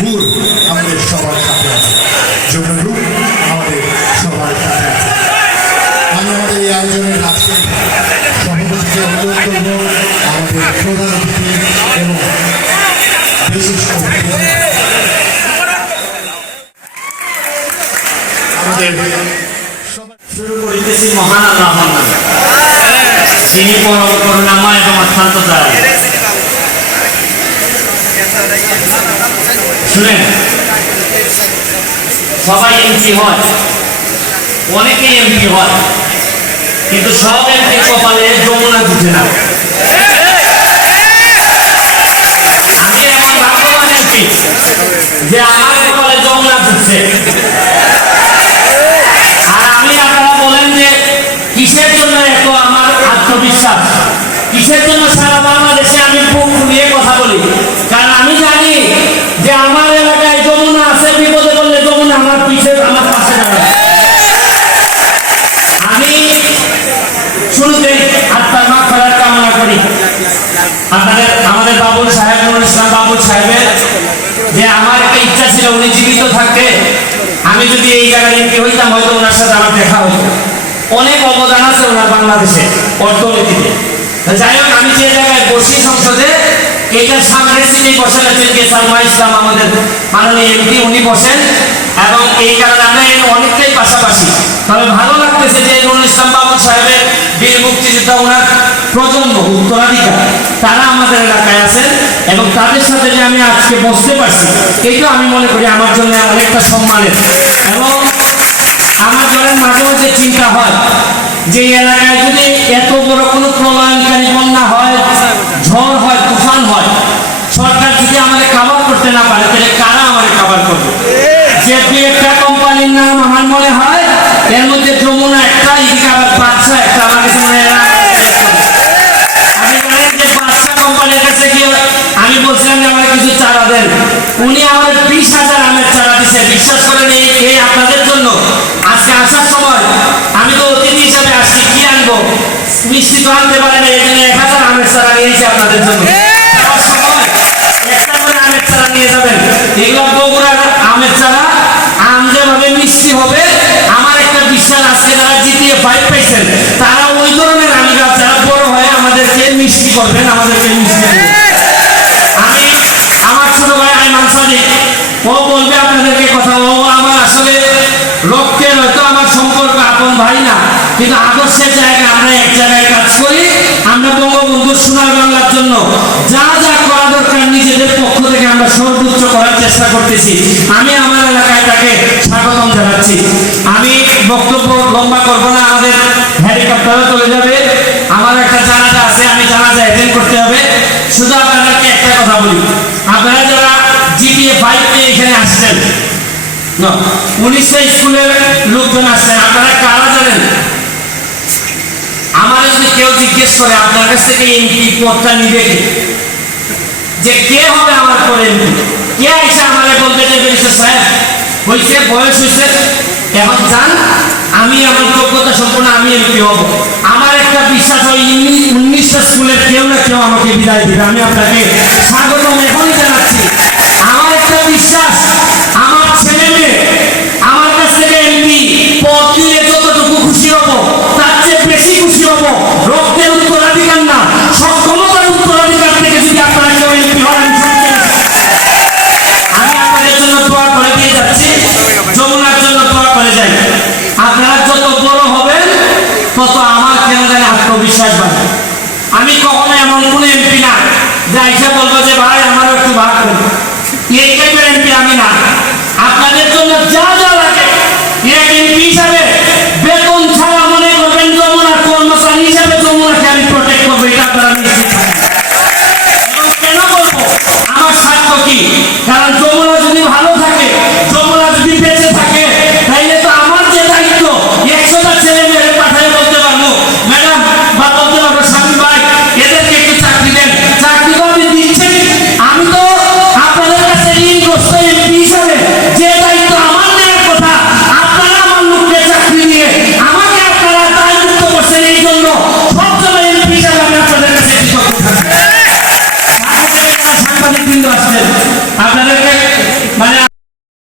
গুড় আমাদের সবার সাথে আছে, যমুনা গ্রুপ আমাদের সবার সাথে আছে। আমি আমাদের এই আয়োজনের আজকে সভাপতিকে অনুরোধ করব আমাদের প্রধান অতিথি এবং বিশিষ্ট আমাদের শুরু করিতেছি মহান আল্লাহর নামে, যিনি পরম করুণাময় এবং অত্যন্ত দয়ালু। শুনেন, সবাই এমপি হয়, অনেকেই এমপি হয়, কিন্তু সব এমপি কপালে যমুনা জুটে না। আমি এমন ভাগ্যবান এমপি যে আমার কপালে যমুনা জুটছে। আর আমি, আপনারা বলেন যে কিসের জন্য এত আমার আত্মবিশ্বাস, কিসের জন্য সারা বাংলাদেশে আমি বুক ফুলিয়ে কথা বলি? কারণ আমি জানি যে আমার এলাকায় যমুনা আছে, বিপদে পড়লে যমুনা আমার পিছে, আমার পাশে দাঁড়াবে। আমি শুরুতে আত্মার মাগফিরাত কামনা করি আমাদের বাবুল সাহেব, নুরুল ইসলাম বাবুল সাহেবের, যে আমার একটা ইচ্ছা ছিল উনি জীবিত থাকতে আমি যদি এই জায়গায় এমপি হইতাম, হয়তো ওনার সাথে আমার দেখা হতো। অনেক অবদান আছে ওনার বাংলাদেশে অর্থনীতিতে। যাই হোক, আমি যে জায়গায় বসি সংসদে, এইটার সামনের সিটে বসে আছেন কে সালমা ইসলাম, আমাদের মাননীয় এমপি, উনি বসেন। এবং এই কারণে আমরা অনেকটাই পাশাপাশি। তবে ভালো লাগতেছে যে নুরুল ইসলাম বাবুল সাহেবের বীর মুক্তিযোদ্ধা, ওনার প্রজন্ম উত্তরাধিকার, তারা আমাদের এলাকায় আছেন এবং তাদের সাথে যে আমি আজকে বসতে পারছি, এইটা আমি মনে করি আমার জন্য অনেকটা সম্মানের। এবং আমার ধরেন মাঝে মাঝে চিন্তা হয় যে এলাকায় যদি এত বড় কোনো প্রলয়নকারী বন্যা হয়, ঝড় হয়, তুফান হয়, সরকার যদি আমাদের কাভার করতে না পারে, তাহলে কারা আমাদের কাভার করবে? যে দুই একটা কোম্পানির নাম আমার মনে হয়, এর মধ্যে যমুনা একটা, এদিকে আবার বাদশা একটা, আমার কাছে মনে হয়। আমি জানেন যে বাদশা কোম্পানির কাছে গিয়ে আমি বলছিলাম যে আমার কিছু চারা দেন, উনি আমার 20,000 আমের চারা দিচ্ছে। বিশ্বাস করেন, এই আপনাদের জন্য আজকে আসার সময় আমি তো অতিথি হিসাবে আসছি, কি আনবো, মিষ্টি তো আনতে পারে না, এই জন্য 1,000 আমের চারা নিয়েছি আপনাদের জন্য। যাওয়ার সময় একটা করে আমের চারা নিয়ে যাবেন। এগুলো বগুড়ার আমের চারা, আম যেভাবে মিষ্টি হবে, আমার একটা বিশ্বাস, আজকে যারা জিতিয়ে 5 পাইছেন, তারা ওই ধরনের আম গাছ যারা বড় হয় আমাদেরকে মিষ্টি করবেন, আমাদেরকে মিষ্টি দেবেন। আমি আমার ছোট ভাই আইমান সাদিক, ও বলবে আপনাদেরকে কথা, ও আমার আসলে রক্তের হয়তো আমার সম্পর্ক আপন ভাই না, কিন্তু আদর্শের জায়গায় আমরা এক জায়গায় কাজ করি। আমরা বঙ্গবন্ধুর সোনার বাংলার জন্য যা যা করা দরকার নিজেদের পক্ষ থেকে আমরা সর্বোচ্চ করার চেষ্টা করতেছি। আমি আমার এলাকায় তাকে স্বাগতম জানাচ্ছি। আমি বক্তব্য লম্বা করবো না, আমাদের হেলিকপ্টারও চলে যাবে, আমার একটা জানাজা আছে, আমি জানাজা অ্যাটেন্ড করতে হবে। শুধু আপনাদেরকে একটা কথা বলি, আপনারা যারা জিপিএ 5 নিয়ে এখানে আসছেন, 1900 স্কুলের লোকজন আসছেন, আপনারা কারা জানেন? আমার যদি কেউ জিজ্ঞেস করে আপনার কাছ থেকে এমপি পদটা নিবে, যে কে হবে আমার পরে এমপি, কে এসে আমাকে বলতে যে ব্যারিস্টার সাহেব হয়েছে, বয়স হয়েছে, এখন যান, আমি আমার যোগ্যতা সম্পূর্ণ আমি এমপি হব। আমার একটা বিশ্বাস, ওই 19টা স্কুলের কেউ না কেউ আমাকে বিদায় দিবে। আমি আপনাকে স্বাগতম এখনই জানাচ্ছি। আমার একটা বিশ্বাস, আমার ছেলে মেয়ে আমার কাছ থেকে এমপি পদ দিয়ে যতটুকু খুশি হব, তার চেয়ে বেশি খুশি হব। রক্তের উত্তরাধিকার না, সক্ষমতার উত্তরাধিকার থেকে যদি আপনারা কেউ এমপি হন, আমি আপনাদের জন্য দোয়া করে দিয়ে যাচ্ছি, যমুনার জন্য দোয়া করে যাই। আপনারা যত বড় হবেন, তত আমার কেন জানি আত্মবিশ্বাস বাড়বে। আমি কখনো এমন কোন এমপি না যা এসে বলবো যে ভাই আমারও একটু ভাগ করুন, এই টাইপের এমপি আমি না। আপনাদের জন্য যা যা লাগে, এক এমপি হিসাবে বেতন ছাড়া মনে করবেন যমুনার কর্মচারী হিসাবে যমুনাকে আমি প্রোটেক্ট করবো, এটা আপনারা নিশ্চিত থাকেন। এবং কেন বলবো, আমার স্বার্থ কি? কারণ যমুনা যদি ভালো থাকে, যমুনা যদি বেঁচে থাকে, তাইলে তো আমার যে দায়িত্ব, 100টা ছেলে মেয়েরে পাঠায় বলতে পারবো, ম্যাডাম বা বলতে পারবো স্বামী ভাই এদেরকে একটু চাকরি দেন। চাকরি তো আপনি দিচ্ছেন, আমি তো আপনাদের কাছে ঋণগ্রস্ত এমপি হিসাবে যে দায়িত্ব আমার নেওয়ার কথা, আপনারা আমার লোককে চাকরি দিয়ে আমাকে আপনারা দায়মুক্ত করছেন, এই জন্য সবসময় এমপি হিসাবে আমি আপনাদের কাছে কৃতজ্ঞ থাকবো। সাংবাদিক বৃন্দ আসছেন, আপনাদেরকে মানে